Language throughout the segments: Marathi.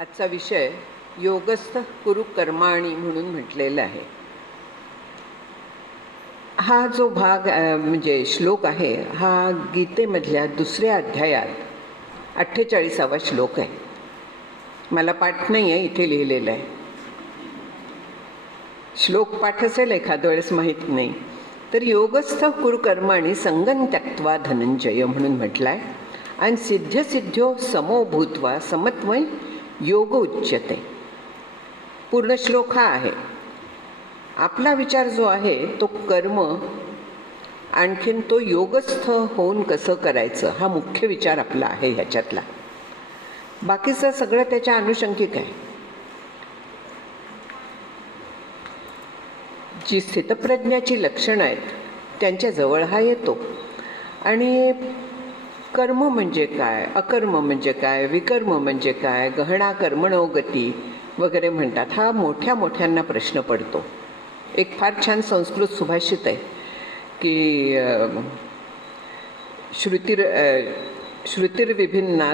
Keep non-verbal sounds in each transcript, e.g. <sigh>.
आजचा विषय योगस्थ कुरुकर्माणी म्हणून म्हटलेला आहे. हा जो भाग म्हणजे श्लोक आहे हा गीतेमधल्या दुसऱ्या अध्यायात अठ्ठेचाळीसावा श्लोक आहे. मला पाठ नाही आहे इथे लिहिलेलं आहे. श्लोक पाठ असेल एखाद्या वेळेस माहीत नाही. तर योगस्थ कुरुकर्माणी संगन त्यक्त्वा धनंजय म्हणून म्हटलं आहे आणि सिद्धसिद्ध्यो समो भूत्वा समत्वय योग उच्यते. पूर्ण श्लोक हा आहे. आपला विचार जो आहे तो कर्म आणखीन तो योगस्थ होऊन कसं करायचं हा मुख्य विचार आपला आहे ह्याच्यातला. बाकीचं सगळं त्याच्या अनुषंगिक आहे. जी स्थितप्रज्ञाची लक्षणं आहेत त्यांच्याजवळ हा येतो. आणि कर्म म्हणजे काय? अकर्म म्हणजे काय? विकर्म म्हणजे काय? गहणा कर्मणो गती वगैरे म्हणतात. हा मोठ्या मोठ्यांना प्रश्न पडतो. एक फार छान संस्कृत सुभाषित आहे की श्रुतीर श्रुतिर अ,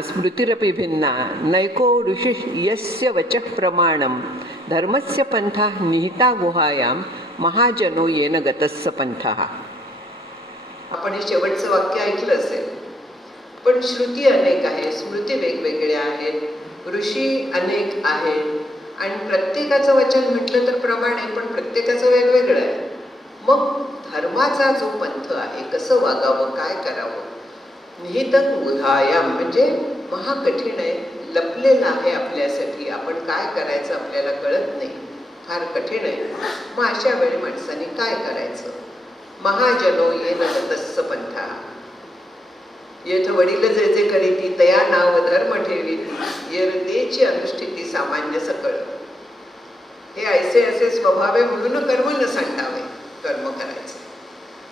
श्रुतिर्विभिन्ना नैको ऋषि यस्य वचः प्रमाणं धर्मस्य पंथा निहिता गुहायां महाजनो येन गतस्य पंथः आपण हे शेवटचं वाक्य ऐकलं असेल. पण श्रुती अनेक आहे स्मृती वेगवेगळ्या आहेत ऋषी अनेक आहेत. आणि प्रत्येकाचं वचन म्हटलं तर प्रमाण आहे पण प्रत्येकाचं वेगवेगळं आहे. मग धर्माचा जो पंथ आहे कसं वागावं काय करावं? निहित गुहायाम म्हणजे महाकठीण आहे लपलेलं आहे आपल्यासाठी. आपण काय करायचं आपल्याला कळत नाही. फार कठीण आहे. मग अशा वेळी माणसाने काय करायचं? महाजनो येन तस्स पंथा येथ वडील जे जे करीती तया नाव धर्म ठेवी येर अनुष्ठिती सामान्य सकळ. हे ऐसे असे स्वभावे म्हणून कर्म न सांडावे. कर्म करायचं.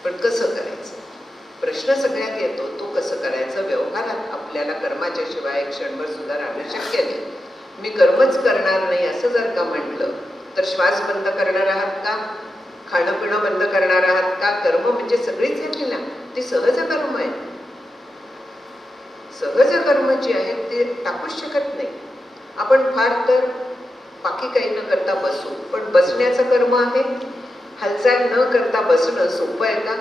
पण कसं करायचं? प्रश्न सगळ्यात येतो तो कसं करायचं? व्यवहारात आपल्याला कर्माच्या शिवाय एक क्षणभर सुद्धा राहणं शक्य नाही. मी कर्मच करणार नाही असं जर का म्हटलं तर श्वास बंद करणार आहात का? खाणं पिणं बंद करणार आहात का? कर्म म्हणजे सगळीच घेतली ना? ती सहज कर्म आहे. सहज कर्म जे आहेत ते टाकूच शकत नाही. आपण फार तर बाकी काही न करता बसू पण बसण्याचं कर्म आहे. हालचाल न करता बसणं सोपं आहे का?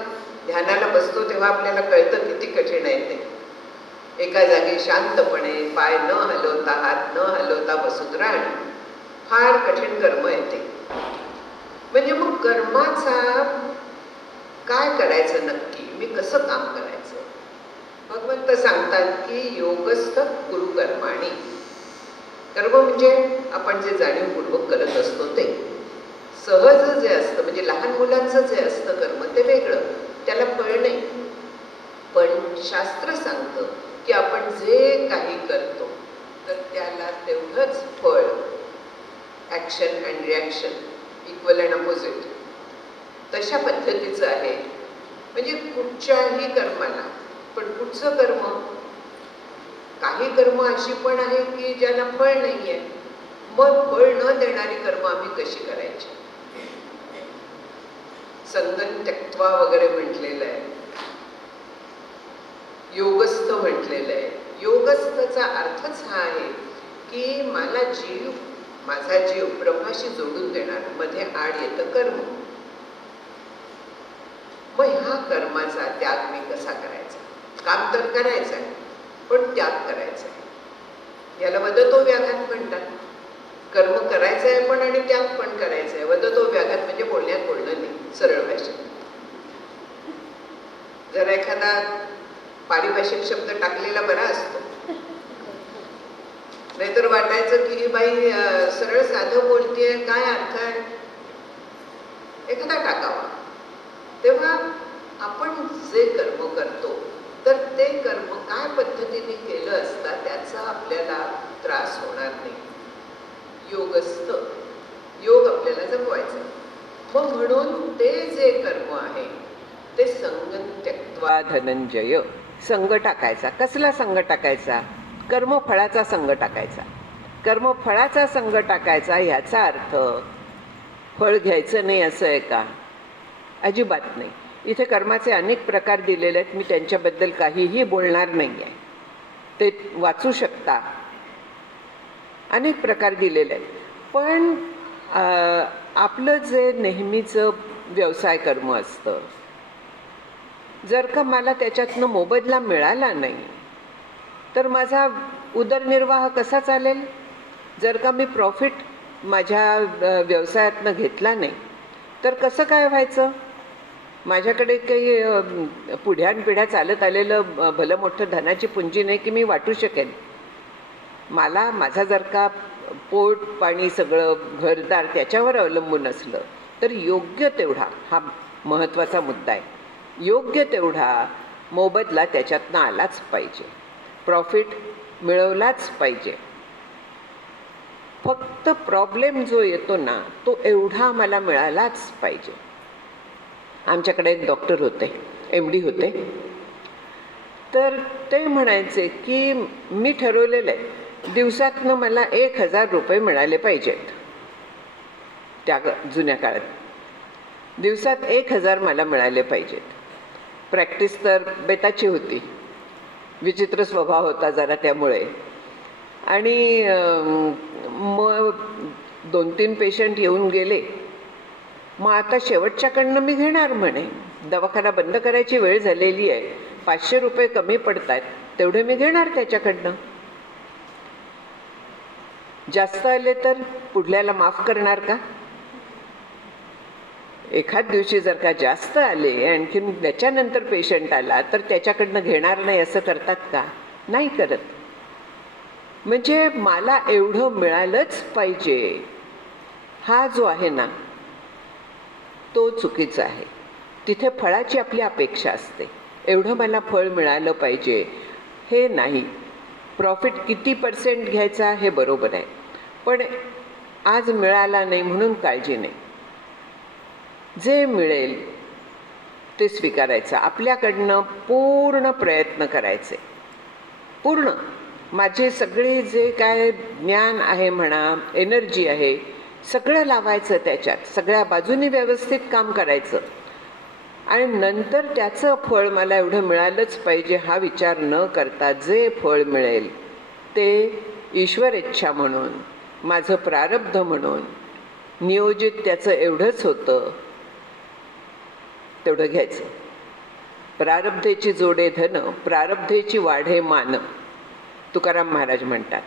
ध्यानाला बसतो तेव्हा आपल्याला कळतं किती कठीण आहे ते. एका जागी शांतपणे पाय न हलवता हात न हलवता बसून राहणं फार कठीण कर्म आहे ते. म्हणजे मग कर्माचा काय करायचं नक्की? मी कसं काम करायचं? भगवंत सांगतात की योगस्थ गुरु कर्माणी कर्म म्हणजे आपण जे जाणीवपूर्वक करत असतो ते. सहज जे असतं म्हणजे लहान मुलांचं जे असतं कर्म ते वेगळं. त्याला फळ नाही. पण शास्त्र सांगतं की आपण जे काही करतो तर त्याला तेवढंच फळ. Action and reaction equal and opposite तशा पद्धतीचं आहे. म्हणजे कुठच्याही कर्माला पण कुठचं कर्म काही कर्म अशी पण आहे की ज्याला फळ नाही आहे मग फळ न देणारी कर्म आम्ही कशी करायची? संगन त्यक्त्वा वगैरे म्हटलेलं आहे. योगस्थ म्हटलेलं आहे. योगस्थचा अर्थच हा आहे की मला जीव माझा जीव ब्रह्माशी जोडून देणार मध्ये आड येतं कर्म. मग ह्या कर्माचा त्याग मी कसा करायचा? काम तर करायचं आहे पण त्याग करायचा आहे याला वदतो व्याघात म्हणतात. कर्म करायचं आहे पण आणि त्याग पण करायचं आहे वदतो व्याघात म्हणजे बोलण्यात बोलणं नाही सरळ भाषेत. जर एखादा पारिभाषिक शब्द टाकलेला बरा असतो. नाहीतर वाटायचं की ही बाई सरळ साधं बोलतीये काय अर्थ आहे? एखादा टाकावा. तेव्हा आपण जे कर्म करतो तर ते कर्म काय पद्धतीने केलं असता त्याचा आपल्याला त्रास होणार नाही. योगस्थ. योग आपल्याला जपवायचा मग म्हणून ते जे कर्म आहे ते संगन त्यक्त्वा धनंजय. संघ टाकायचा. कसला संघ टाकायचा? कर्मफळाचा संघ टाकायचा. कर्मफळाचा संघ टाकायचा ह्याचा अर्थ फळ घ्यायचं नाही असं आहे का? अजिबात नाही. इथे कर्माचे अनेक प्रकार दिलेले आहेत. मी त्यांच्याबद्दल काहीही बोलणार नाही आहे ते वाचू शकता. अनेक प्रकार दिलेले आहेत. पण आपलं जे नेहमीचं व्यवसाय कर्म असतं जर का मला त्याच्यातनं मोबदला मिळाला नाही तर माझा उदरनिर्वाह कसा चालेल? जर का मी प्रॉफिट माझ्या व्यवसायातनं घेतला नाही तर कसं काय व्हायचं? माझ्याकडे काही पुढ्यानपिढ्या चालत आलेलं भलं मोठं धनाची पुंजी नाही की मी वाटू शकेन. मला माझा जर का पोट पाणी सगळं घरदार त्याच्यावर अवलंबून असलं तर योग्य तेवढा हा महत्त्वाचा मुद्दा आहे. योग्य तेवढा मोबदला त्याच्यातनं आलाच पाहिजे. प्रॉफिट मिळवलाच पाहिजे. फक्त प्रॉब्लेम जो येतो ना तो एवढा मला मिळालाच पाहिजे. आमच्याकडे एक डॉक्टर होते एम डी होते. तर ते म्हणायचे की मी ठरवलेलं आहे दिवसातनं मला एक हजार रुपये मिळाले पाहिजेत. त्या जुन्या काळात. दिवसात एक हजार मला मिळाले पाहिजेत. प्रॅक्टिस तर बेताची होती. विचित्र स्वभाव होता जरा त्यामुळे. आणि मग दोन तीन पेशंट येऊन गेले. मग आता शेवटच्याकडनं मी घेणार म्हणे. दवाखाना बंद करायची वेळ झालेली आहे. पाचशे रुपये कमी पडत आहेत तेवढे मी घेणार त्याच्याकडनं. जास्त आले तर पुढल्याला माफ करणार का? एखाद दिवशी जर का जास्त आले आणखीन त्याच्यानंतर पेशंट आला तर त्याच्याकडनं घेणार नाही असं करतात का? नाही करत. म्हणजे मला एवढं मिळालंच पाहिजे. हा जो आहे ना तो चुकीचा आहे. तिथे फळाची आपली अपेक्षा असते. एवढं मला फळ मिळालं पाहिजे. हे नाही. प्रॉफिट किती पर्सेंट घ्यायचा हे बरोबर आहे. पण आज मिळाला नाही म्हणून काळजी नाही. जे मिळेल ते स्वीकारायचं. आपल्याकडनं पूर्ण प्रयत्न करायचे. पूर्ण. माझे सगळे जे काय ज्ञान आहे म्हणा एनर्जी आहे सगळं लावायचं त्याच्यात. सगळ्या बाजूनी व्यवस्थित काम करायचं. आणि नंतर त्याचं फळ मला एवढं मिळालंच पाहिजे हा विचार न करता जे फळ मिळेल ते ईश्वर इच्छा म्हणून माझं प्रारब्ध म्हणून नियोजित त्याचं एवढंच होतं तेवढं घ्यायचं. प्रारब्धेची जोडे धन प्रारब्धेची वाढे मान तुकाराम महाराज म्हणतात.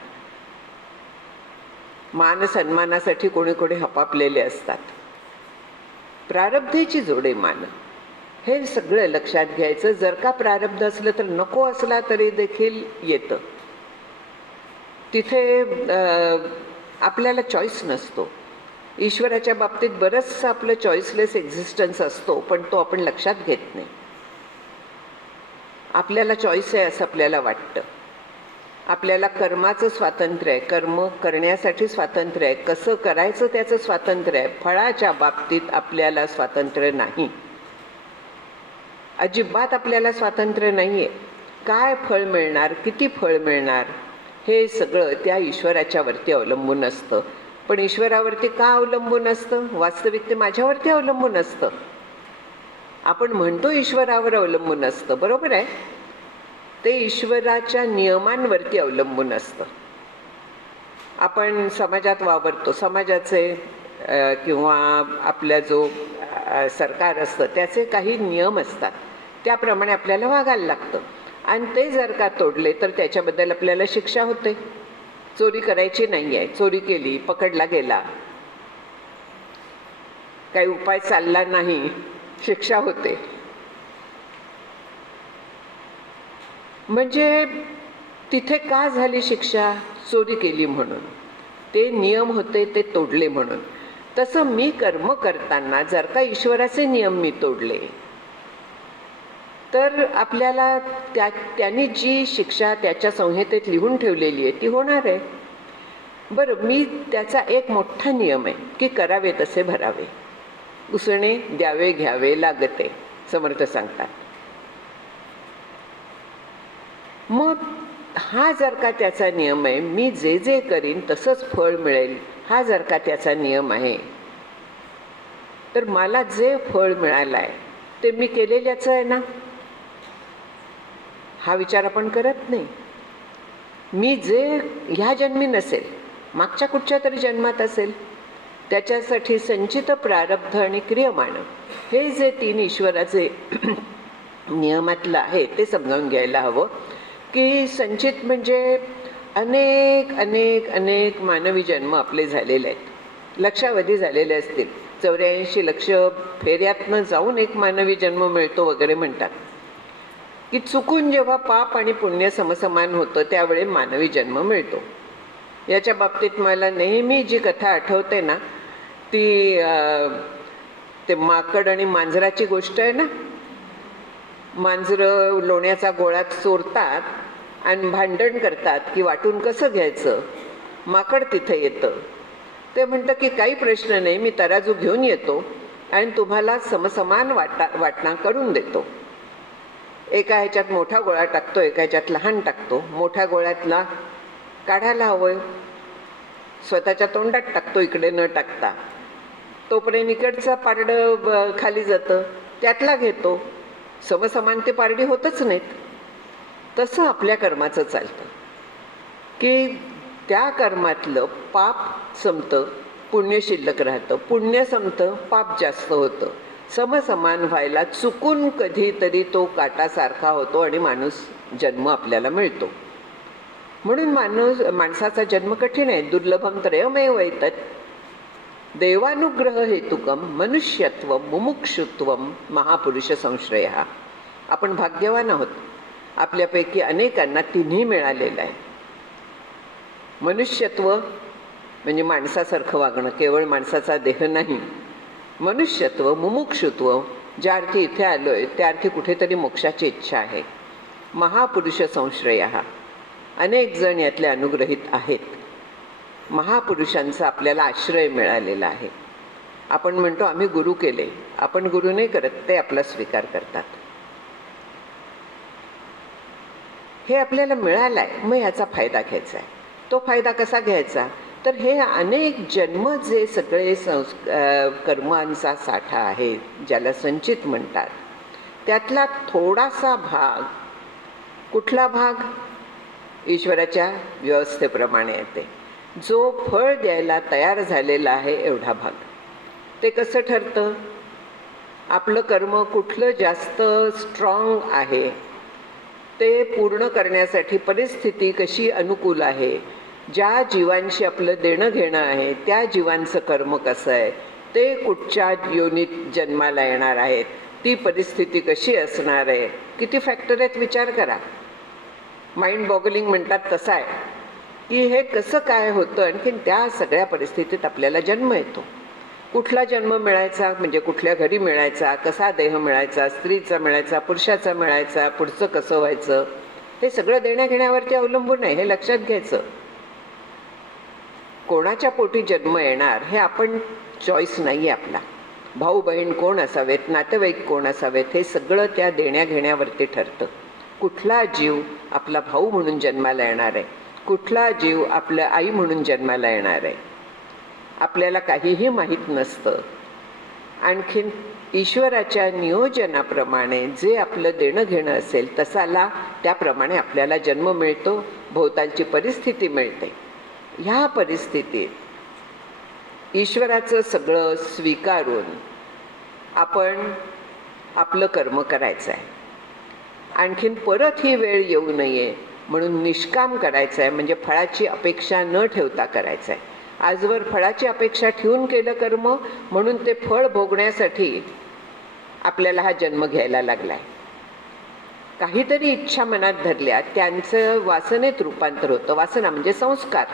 मान सन्मानासाठी कोणी कोणी हपापलेले असतात. प्रारब्धेची जोडे मान. हे सगळं लक्षात घ्यायचं. जर का प्रारब्ध असलं तर नको असला तरी देखील येतं. तिथे आपल्याला चॉईस नसतो. ईश्वराच्या बाबतीत बरंचसं आपलं चॉईसलेस एक्झिस्टन्स असतो पण तो आपण लक्षात घेत नाही. आपल्याला चॉईस आहे असं आपल्याला वाटतं. आपल्याला कर्माचं स्वातंत्र्य आहे. कर्म करण्यासाठी स्वातंत्र्य आहे. कसं करायचं त्याचं स्वातंत्र्य आहे. फळाच्या बाबतीत आपल्याला स्वातंत्र्य नाही. अजिबात आपल्याला स्वातंत्र्य नाही आहे. काय फळ मिळणार? किती फळ मिळणार? हे सगळं त्या ईश्वराच्या वरती अवलंबून असतं. पण ईश्वरावरती का अवलंबून असतं? वास्तविक ते माझ्यावरती अवलंबून असतं. आपण म्हणतो ईश्वरावर अवलंबून असतं. बरोबर आहे? ते ईश्वराच्या नियमांवरती अवलंबून असतं. आपण समाजात वावरतो. समाजाचे किंवा आपल्या जो सरकार असतं त्याचे काही नियम असतात. त्याप्रमाणे आपल्याला वागायला लागतं. आणि ते जर का तोडले तर त्याच्याबद्दल आपल्याला शिक्षा होते. चोरी करायची नाही आहे चोरी केली पकडला गेला. काही उपाय चालला नाही शिक्षा होते. म्हणजे तिथे का झाली शिक्षा? चोरी केली म्हणून. ते नियम होते ते तोडले म्हणून. तसं मी कर्म करताना जर का ईश्वराचे नियम मी तोडले तर आपल्याला त्या त्यांनी जी शिक्षा त्याच्या संहितेत लिहून ठेवलेली आहे ती होणार आहे. बरं मी त्याचा एक मोठा नियम आहे की करावे तसे भरावे. उसणे द्यावे घ्यावे लागते समर्थ सांगतात. मग हा जर का त्याचा नियम आहे मी जे जे करीन तसंच फळ मिळेल हा जर का त्याचा नियम आहे. तर मला जे फळ मिळालं आहे ते मी केलेल्याचं आहे ना? हा विचार आपण करत नाही. मी जे ह्या जन्मी नसेल मागच्या कुठच्या तरी जन्मात असेल त्याच्यासाठी संचित प्रारब्ध आणि क्रियमाण हे जे तीन ईश्वराचे नियमातलं आहे ते समजावून घ्यायला हवं. की संचित म्हणजे अनेक अनेक अनेक मानवी जन्म आपले झालेले आहेत. लक्षावधी झालेले असतील. चौऱ्याऐंशी लक्ष फेऱ्यातनं जाऊन एक मानवी जन्म मिळतो वगैरे म्हणतात. की चुकून जेव्हा पाप आणि पुण्य समसमान होतं त्यावेळी मानवी जन्म मिळतो. याच्या बाबतीत मला नेहमी जी कथा आठवते ना ती ते माकड आणि मांजराची गोष्ट आहे ना? मांजरं लोण्याचा गोळा चोरतात आणि भांडण करतात की वाटून कसं घ्यायचं? माकड तिथं येतं. ते म्हणतं की काही प्रश्न नाही मी तराजू घेऊन येतो आणि तुम्हाला समसमान वाटा वाटणा करून देतो. एका ह्याच्यात मोठा गोळा टाकतो एका ह्याच्यात लहान टाकतो. मोठ्या गोळ्यातला काढायला हवं स्वतःच्या तोंडात टाकतो इकडे न टाकता. तोपर्यंत इकडचं पारडं ब- खाली जातं. त्यातला घेतो. समसमान ते पारडी होतच नाहीत. तसं आपल्या कर्माचं चालतं. की त्या कर्मातलं पाप संपतं पुण्य शिल्लक राहतं. पुण्य संपतं पाप जास्त होतं. समसमान व्हायला चुकून कधीतरी तो काटासारखा होतो आणि माणूस जन्म आपल्याला मिळतो. म्हणून माणूस माणसाचा जन्म कठीण आहे दुर्लभम त्रयमेव येतात देवानुग्रह हेतुकम मनुष्यत्व मुमुक्षुत्व महापुरुष संश्रय हा आपण भाग्यवान आहोत. आपल्यापैकी अनेकांना तिन्ही मिळालेलं आहे. मनुष्यत्व म्हणजे माणसासारखं वागणं केवळ माणसाचा देह नाही. मनुष्यत्व मुमुक्षुत्व ज्या अर्थी इथे आलो आहे त्या अर्थी कुठेतरी मोक्षाची इच्छा आहे. महापुरुष संश्रय. हा अनेक जण यातले अनुग्रहित आहेत. महापुरुषांचा आपल्याला आश्रय मिळालेला आहे. आपण म्हणतो आम्ही गुरु केले. आपण गुरु नाही करत ते आपला स्वीकार करतात. हे आपल्याला मिळालं आहे मग ह्याचा फायदा घ्यायचा आहे. तो फायदा कसा घ्यायचा? तर हे अनेक जन्म जे सगळे संस् कर्मांचा साठा आहे ज्याला संचित म्हणतात त्यातला थोडासा भाग कुठला भाग? ईश्वराच्या व्यवस्थेप्रमाणे येते. जो फळ द्यायला तयार झालेला आहे एवढा भाग. ते कसं ठरतं? आपलं कर्म कुठलं जास्त स्ट्रॉंग आहे ते पूर्ण करण्यासाठी परिस्थिती कशी अनुकूल आहे? ज्या जीवांशी आपलं देणं घेणं आहे त्या जीवांचं कर्म कसं आहे? ते कुठच्या योनीत जन्माला येणार आहेत? ती परिस्थिती कशी असणार आहे? किती फॅक्टर आहेत विचार करा. माइंड बॉगलिंग म्हणतात तसं आहे. की हे कसं काय होतं? आणखीन त्या सगळ्या परिस्थितीत आपल्याला जन्म येतो. कुठला जन्म मिळायचा म्हणजे कुठल्या घरी मिळायचा कसा देह मिळायचा स्त्रीचा मिळायचा पुरुषाचा मिळायचा पुढचं कसं व्हायचं हे सगळं देण्याघेण्यावरती अवलंबून आहे हे लक्षात घ्यायचं. कोणाच्या पोटी जन्म येणार हे आपण चॉईस नाही आहे आपला. भाऊ बहीण कोण असावेत नातेवाईक कोण असावेत हे सगळं त्या देण्याघेण्यावरती ठरतं. कुठला जीव आपला भाऊ म्हणून जन्माला येणार आहे? कुठला जीव आपलं आई म्हणून जन्माला येणार आहे? आपल्याला काहीही माहीत नसतं. आणखीन ईश्वराच्या नियोजनाप्रमाणे जे आपलं देणं घेणं असेल तसाला त्याप्रमाणे आपल्याला जन्म मिळतो भोवतालची परिस्थिती मिळते. ह्या परिस्थितीत ईश्वराचं सगळं स्वीकारून आपण आपलं कर्म करायचं आहे आणखीन परत ही वेळ येऊ नये म्हणून निष्काम करायचं आहे म्हणजे फळाची अपेक्षा न ठेवता करायचं आहे आजवर फळाची अपेक्षा ठेवून केलं कर्म म्हणून ते फळ भोगण्यासाठी आपल्याला हा जन्म घ्यायला लागला आहे काहीतरी इच्छा मनात धरल्या त्यांचं वासनेत रूपांतर होतं. वासना म्हणजे संस्कार.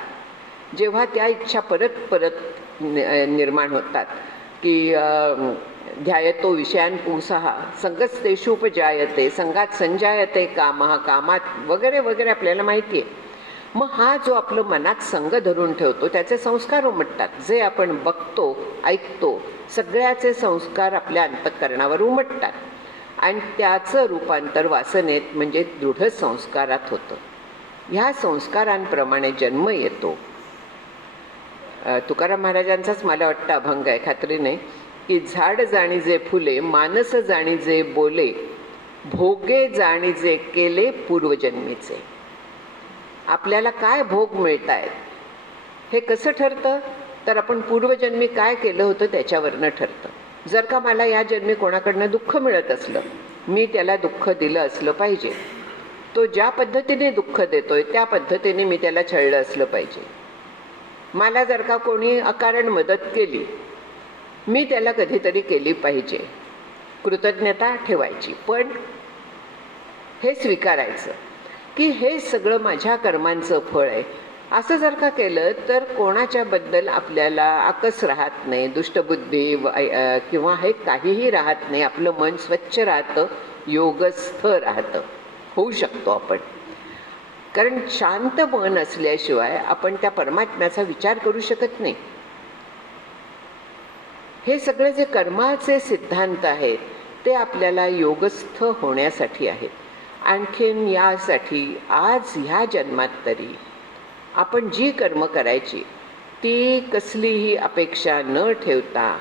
जेव्हा त्या इच्छा परत परत निर्माण होतात की ध्यायतो विषयान पुंसः संगस्तेषुपजायते संघात संजायते कामः कामात वगैरे वगैरे आपल्याला माहिती आहे मग हा जो आपलं मनात संग धरून ठेवतो त्याचे संस्कार उमटतात. जे आपण बघतो ऐकतो सगळ्याचे संस्कार आपल्या अंतःकरणावर उमटतात. आणि त्याचं रूपांतर वासनेत म्हणजे दृढ संस्कारात होतं. ह्या संस्कारांप्रमाणे जन्म येतो. तुकाराम महाराजांचाच मला वाटतं अभंग आहे खात्री नाही. की झाड जाणी जे फुले मानस जाणी जे बोले भोगे जाणी जे केले पूर्वजन्मीचे. आपल्याला काय भोग मिळत आहेत हे कसं ठरतं? तर आपण पूर्वजन्मी काय केलं होतं त्याच्यावरनं ठरतं. जर का मला या जन्मी कोणाकडनं दुःख मिळत असलं मी त्याला दुःख दिलं असलं पाहिजे. तो ज्या पद्धतीने दुःख देतोय त्या पद्धतीने मी त्याला छळलं असलं पाहिजे. मला जर का कोणी अकारण मदत केली मी त्याला कधीतरी केली पाहिजे. कृतज्ञता ठेवायची. पण हे स्वीकारायचं. की हे सगळं माझ्या कर्मांचं फळ आहे. असं जर का केलं तर कोणाच्याबद्दल आपल्याला आकस राहत नाही दुष्टबुद्धी किंवा हे काहीही राहत नाही आपलं मन स्वच्छ राहतं योगस्थ राहतं. होऊ शकतो आपण. कारण शांत मन असल्याशिवाय आपण त्या परमात्म्याचा विचार करू शकत नाही. हे सगळे जे कर्माचे सिद्धांत आहेत ते आपल्याला योगस्थ होण्यासाठी आहेत. आणखीन यासाठी आज ह्या जन्मात तरी आपण जी कर्म करायची ती कसलीही अपेक्षा न ठेवता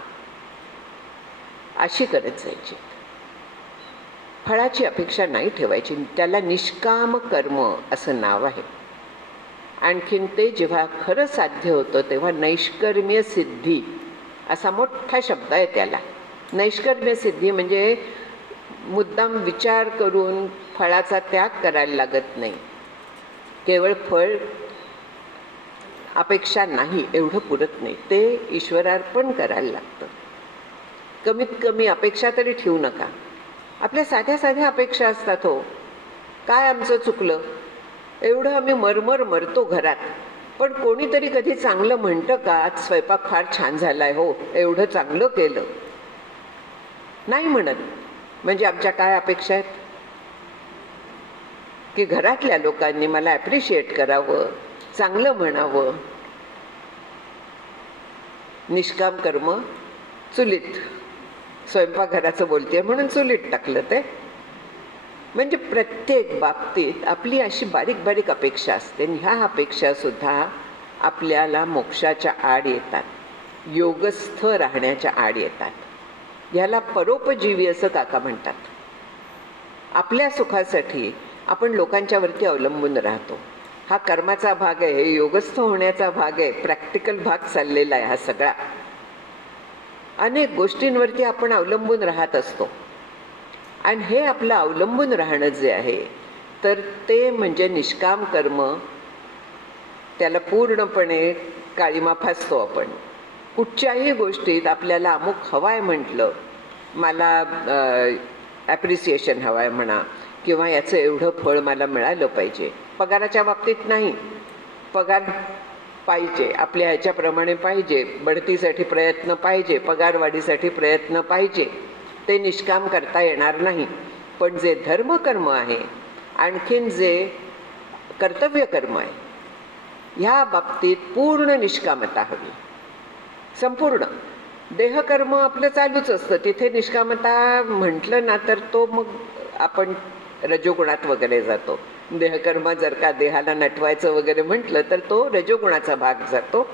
अशी करत जायची. फळाची अपेक्षा नाही ठेवायची त्याला निष्काम कर्म असं नाव आहे. आणखीन ते जेव्हा खरं साध्य होतं तेव्हा नैष्कर्म्य सिद्धी असा मोठा शब्द आहे त्याला. नैष्कर्म्य सिद्धी म्हणजे मुद्दाम विचार करून फळाचा त्याग करायला लागत नाही. केवळ फळ अपेक्षा नाही एवढं पुरत नाही. ते ईश्वरार्पण करायला लागतं. कमीत कमी अपेक्षा तरी ठेवू नका. आपल्या साध्या साध्या अपेक्षा असतात हो. काय आमचं चुकलं? एवढं आम्ही मरमर मरतो घरात. पण कोणीतरी कधी चांगलं म्हणतं का आज स्वयंपाक फार छान झालाय हो एवढं चांगलं केलं? नाही म्हणत. म्हणजे आमच्या काय अपेक्षा आहेत? की घरातल्या लोकांनी मला ॲप्रिशिएट करावं चांगलं म्हणावं. निष्काम कर्म चुलीत. स्वयंपाकघराचं बोलते म्हणून चुलीत टाकलं ते. म्हणजे प्रत्येक बाबतीत आपली अशी बारीक बारीक अपेक्षा असते आणि ह्या अपेक्षासुद्धा आपल्याला मोक्षाच्या आड येतात. योगस्थ राहण्याच्या आड येतात. ह्याला परोपजीवी असं काका म्हणतात. आपल्या सुखासाठी आपण लोकांच्यावरती अवलंबून राहतो. हा कर्माचा भाग आहे हे योगस्थ होण्याचा भाग आहे प्रॅक्टिकल भाग चाललेला आहे हा सगळा. अनेक गोष्टींवरती आपण अवलंबून राहत असतो. आणि हे आपलं अवलंबून राहणं जे आहे तर ते म्हणजे निष्काम कर्म. त्याला पूर्णपणे काळीमा फासतो आपण. कुठच्याही गोष्टीत आपल्याला अमुक हवाय म्हटलं मला ॲप्रिसिएशन हवं आहे म्हणा किंवा याचं एवढं फळ मला मिळालं पाहिजे. पगाराच्या बाबतीत नाही. पगार पाहिजे. आपल्या ह्याच्याप्रमाणे पाहिजे. बढतीसाठी प्रयत्न पाहिजे. पगारवाढीसाठी प्रयत्न पाहिजे. ते निष्काम करता येणार नाही. पण जे धर्मकर्म आहे आणखीन जे कर्तव्यकर्म आहे ह्या बाबतीत पूर्ण निष्कामता हवी. संपूर्ण. देहकर्म आपलं चालूच असतं. तिथे निष्कामता म्हटलं ना तर तो मग आपण रजोगुणात वगैरे जातो. देहकर्म जर का देहाला नटवायचं वगैरे म्हटलं तर तो रजोगुणाचा भाग जातो.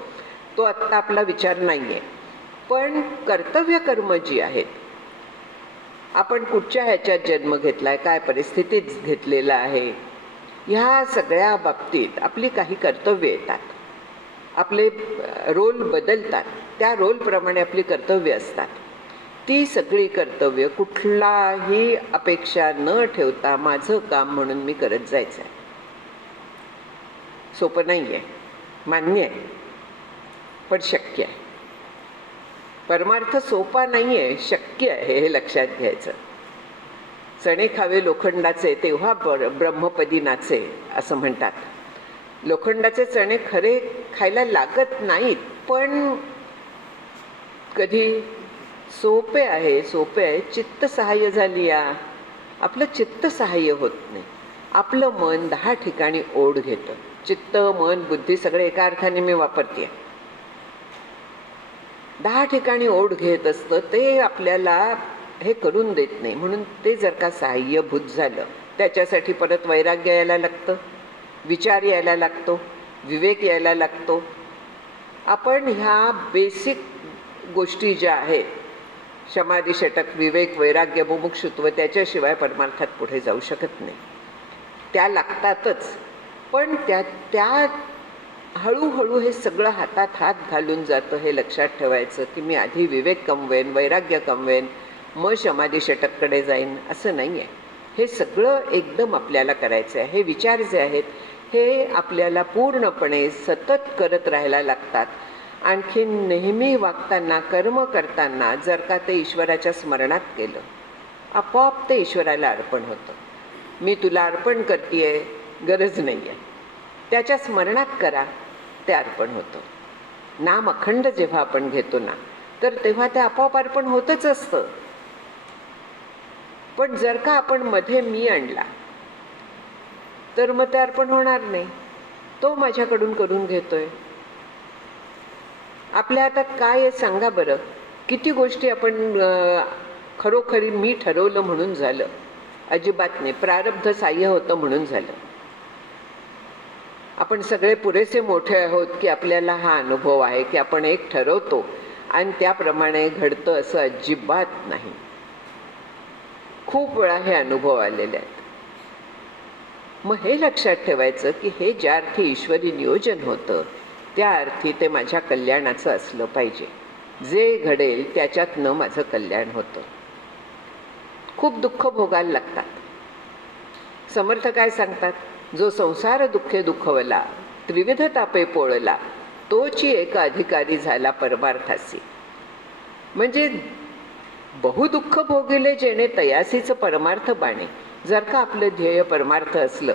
तो आत्ता आपला विचार नाही आहे पण कर्तव्य कर्म जी आहेत आपण कुठच्या ह्याच्यात जन्म घेतला आहे काय परिस्थितीत घेतलेला आहे ह्या सगळ्या बाबतीत आपली काही कर्तव्य येतात. आपले रोल बदलतात. त्या रोलप्रमाणे आपली कर्तव्य असतात. ती सगळी कर्तव्य कुठलाही अपेक्षा न ठेवता माझं काम म्हणून मी करत जायचं आहे. सोपं नाही आहे मान्य आहे पण शक्य आहे. परमार्थ सोपा नाही आहे शक्य आहे हे लक्षात घ्यायचं. चणे खावे लोखंडाचे तेव्हा बर ब्रह्मपदी नाचे असं म्हणतात. लोखंडाचे चणे खरे खायला लागत नाहीत पण कधी सोपे आहे सोपे आहे. चित्त सहाय्य झाली या. आपलं चित्त सहाय्य होत नाही. आपलं मन दहा ठिकाणी ओढ घेतं. चित्त मन बुद्धी सगळे एका अर्थाने मी वापरते. दहा ठिकाणी ओढ घेत असतं ते आपल्याला हे करून देत नाही. म्हणून ते जर का सहाय्यभूत झालं त्याच्यासाठी परत वैराग्य यायला लागतं विचार यायला लागतो विवेक यायला लागतो. आपण ह्या बेसिक गोष्टी ज्या आहेत समाधी षटक विवेक वैराग्य मुमुक्षुत्व त्याच्याशिवाय परमार्थात पुढे जाऊ शकत नाही. त्या लागतातच पण त्या त्या हळूहळू हे सगळं हातात हात घालून जातं हे लक्षात ठेवायचं की मी आधी विवेक कमवेन वैराग्य कमवेन मग समाधी षटककडे जाईन असं नाही आहे हे सगळं एकदम आपल्याला करायचं आहे हे विचार जे आहेत हे आपल्याला पूर्णपणे सतत करत राहायला लागतात. आणखी नेहमी वागताना कर्म करताना जर का ते ईश्वराच्या स्मरणात केलं आपोआप ते ईश्वराला अर्पण होतं. मी तुला अर्पण करते गरज नाही आहे त्याच्या स्मरणात करा ते अर्पण होतं. नाम अखंड जेव्हा आपण घेतो ना तर तेव्हा ते आपोआप अर्पण होतच असतं. पण जर का आपण मध्ये मी आणला तर मग ते अर्पण होणार नाही. तो माझ्याकडून करून घेतोय. आपल्या हातात काय आहे सांगा बरं. किती गोष्टी आपण खरोखरी मी ठरवलं म्हणून झालं. अजिबात नाही. प्रारब्ध साह्य होतं म्हणून झालं. आपण सगळे पुरेसे मोठे आहोत की आपल्याला हा अनुभव आहे की आपण एक ठरवतो आणि त्याप्रमाणे घडतं असं अजिबात नाही. खूप वेळा हे अनुभव आलेले आहेत. मग हे लक्षात ठेवायचं की हे ज्या अर्थी ईश्वरी नियोजन होतं त्या अर्थी ते माझ्या कल्याणाचं असलं पाहिजे. जे घडेल त्याच्यातनं माझं कल्याण होतं. खूप दुःख भोगायला लागतात. समर्थ काय सांगतात? जो संसार दुःखे दुखवला त्रिविध तापे पोळला तोची एक अधिकारी झाला परमार्थासी. म्हणजे बहुदुःख भोगिले जेणे तयासीचं परमार्थ बाणे. जर का आपलं ध्येय परमार्थ असलं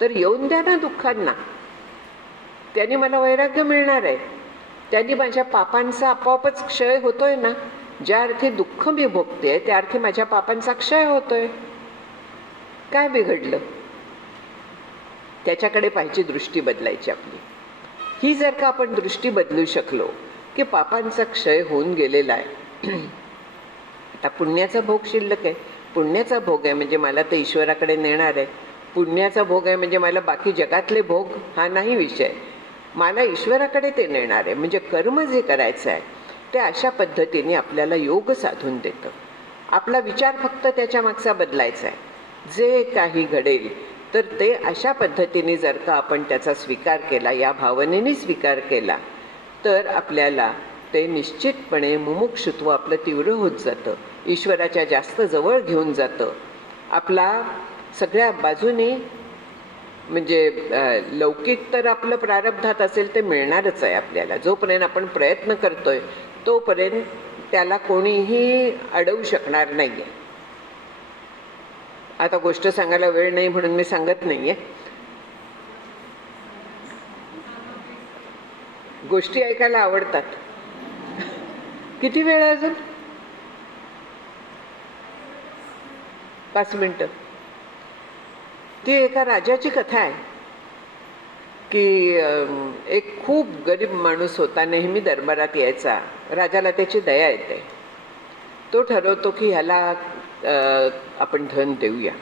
तर येऊन द्या ना दुःखांना. त्यांनी मला वैराग्य मिळणार आहे. त्यांनी माझ्या पापांचा आपोआपच क्षय होतोय ना? ज्या अर्थी दुःख मी भोगते त्या अर्थी माझ्या पापांचा क्षय होतोय. काय बिघडलं? त्याच्याकडे पाहिजे दृष्टी बदलायची आपली. ही जर का आपण दृष्टी बदलू शकलो की पापांचा क्षय होऊन गेलेला आहे. आता पुण्याचा भोग शिल्लक आहे. पुण्याचा भोग आहे म्हणजे मला तर ईश्वराकडे नेणार आहे. पुण्याचा भोग आहे म्हणजे मला बाकी जगातले भोग हा नाही विषय. मला ईश्वराकडे ते नेणार आहे म्हणजे कर्म जे करायचं आहे ते अशा पद्धतीने आपल्याला योग साधून देतं. आपला विचार फक्त त्याच्या मागचा बदलायचा आहे. जे काही घडेल तर ते अशा पद्धतीने जर का आपण त्याचा स्वीकार केला या भावनेने स्वीकार केला तर आपल्याला ते निश्चितपणे मुमुक्षुत्व आपलं तीव्र होत जातं. ईश्वराच्या जास्त जवळ घेऊन जातं. आपला सगळ्या बाजूने म्हणजे लौकिक तर आपलं प्रारब्धात असेल ते मिळणारच आहे आपल्याला. जोपर्यंत आपण प्रयत्न करतोय तोपर्यंत त्याला कोणीही अडवू शकणार नाही आहे आता गोष्ट सांगायला वेळ नाही म्हणून मी सांगत नाही आहे गोष्टी ऐकायला आवडतात. किती वेळ अजून? पाच मिनटं. ती एका राजाची कथा आहे की एक खूप गरीब माणूस होता नेहमी दरबारात यायचा. राजाला त्याची दया येते. तो ठरवतो की ह्याला आपण धन देऊया.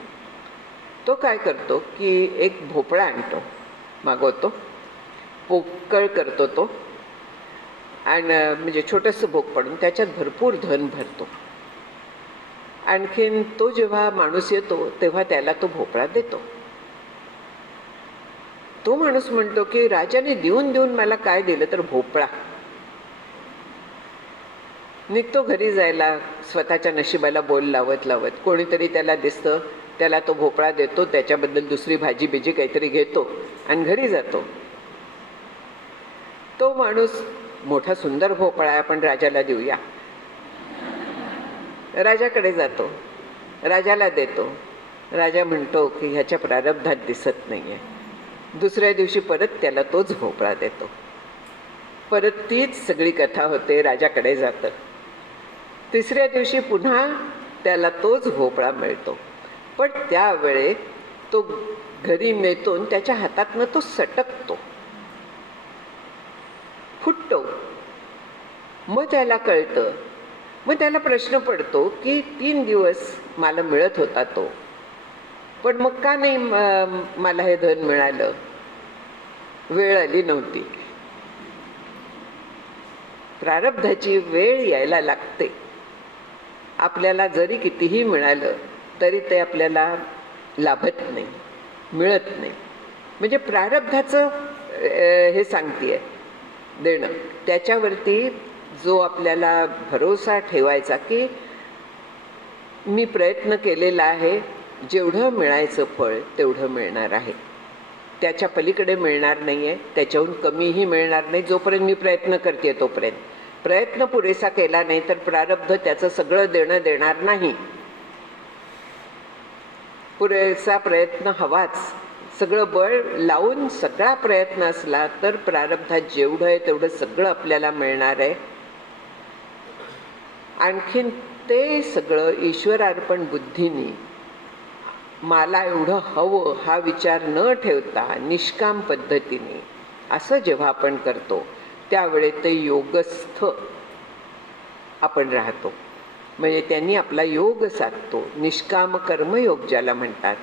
तो काय करतो की एक भोपळा आणतो मागवतो पोकळ करतो तो आणि म्हणजे छोटंसं भोग पडून त्याच्यात भरपूर धन भरतो. आणखीन तो जेव्हा माणूस येतो तेव्हा त्याला तो भोपळा देतो. तो माणूस म्हणतो की राजाने देऊन देऊन मला काय दिलं तर भोपळा. निघतो घरी जायला स्वतःच्या नशिबाला बोल लावत लावत. कोणीतरी त्याला दिसतं त्याला तो भोपळा देतो त्याच्याबद्दल दुसरी भाजी बिजी काहीतरी घेतो आणि घरी जातो. तो माणूस मोठा सुंदर भोपळा आहे आपण राजाला देऊया. राजाकडे जातो. राजाला देतो. राजा म्हणतो की ह्याच्या प्रारब्धात दिसत नाही आहे दुसऱ्या दिवशी परत त्याला तोच भोपळा देतो. परत तीच सगळी कथा होते राजाकडे जातं. तिसऱ्या दिवशी पुन्हा त्याला तोच भोपळा मिळतो. पण त्यावेळे तो घरी मिळतो त्याच्या हातातनं तो सटकतो. फुटतो. मग त्याला कळतं. मग त्याला प्रश्न पडतो की तीन दिवस मला मिळत होता तो. पण मग का नाही मला हे धन मिळालं? वेळ आली नव्हती. प्रारब्धाची वेळ यायला लागते. आपल्याला जरी कितीही मिळालं तरी ते आपल्याला लाभत नाही मिळत नाही. म्हणजे प्रारब्धाचं हे सांगते देणं. त्याच्यावरती जो आपल्याला भरोसा ठेवायचा की मी प्रयत्न केलेला आहे जेवढं मिळायचं फळ तेवढं मिळणार आहे. त्याच्या पलीकडे मिळणार नाही आहे त्याच्याहून कमीही मिळणार नाही जोपर्यंत मी प्रयत्न करते तोपर्यंत. प्रयत्न पुरेसा केला नाही तर प्रारब्ध त्याचं सगळं देणं देणार नाही. पुरेसा प्रयत्न हवाच. सगळं बळ लावून सगळा प्रयत्न असला तर प्रारब्धात जेवढं आहे तेवढं सगळं आपल्याला मिळणार आहे. आणखीन ते सगळं ईश्वरार्पण बुद्धीने मला एवढं हवं हा विचार न ठेवता निष्काम पद्धतीने असं जेव्हा आपण करतो त्यावेळे ते योगस्थ आपण राहतो. म्हणजे त्यांनी आपला योग साधतो. निष्काम कर्मयोग ज्याला म्हणतात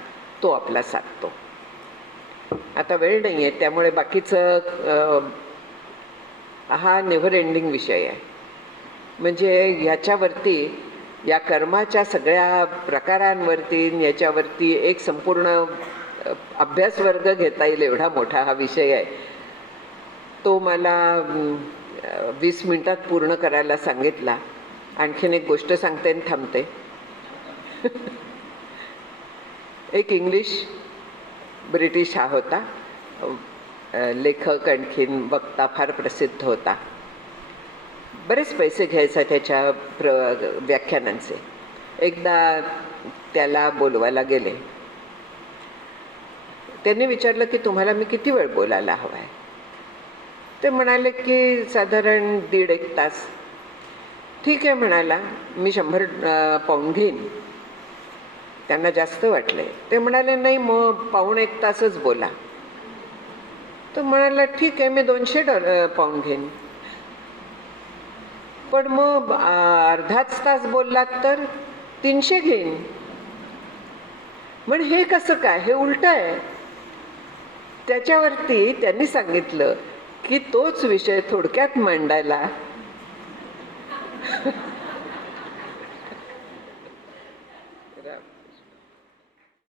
तो आपला साधतो. आता वेळ नाही आहे त्यामुळे बाकीचं हा नेव्हर एंडिंग विषय आहे. म्हणजे ह्याच्यावरती या कर्माच्या सगळ्या प्रकारांवरती याच्यावरती एक संपूर्ण अभ्यास अभ्यासवर्ग घेता येईल एवढा मोठा हा विषय आहे. तो मला वीस मिनिटात पूर्ण करायला सांगितला. आणखीन एक गोष्ट सांगते आणि थांबते. <laughs> एक इंग्लिश ब्रिटिश हा होता. लेखक आणखीन वक्ता फार प्रसिद्ध होता. बरेच पैसे घ्यायचा त्याच्या प्र व्याख्यानांचे. एकदा त्याला बोलवायला गेले. त्यांनी विचारलं की तुम्हाला मी किती वेळ बोलायला हवा आहे ते म्हणाले की साधारण दीड एक तास. ठीक आहे म्हणाला मी शंभर अं, पाऊंड घेईन. त्यांना जास्त वाटले. ते म्हणाले नाही मग पाऊण एक तासच बोला. तो म्हणाला ठीक आहे मी दोनशे डॉ पाऊंड घेईन. पण मग अर्धाच तास बोललात तर तीनशे घेईन. म्हण हे कसं काय? हे उलट आहे. त्याच्यावरती त्यांनी सांगितलं की तोच विषय थोडक्यात मांडायला.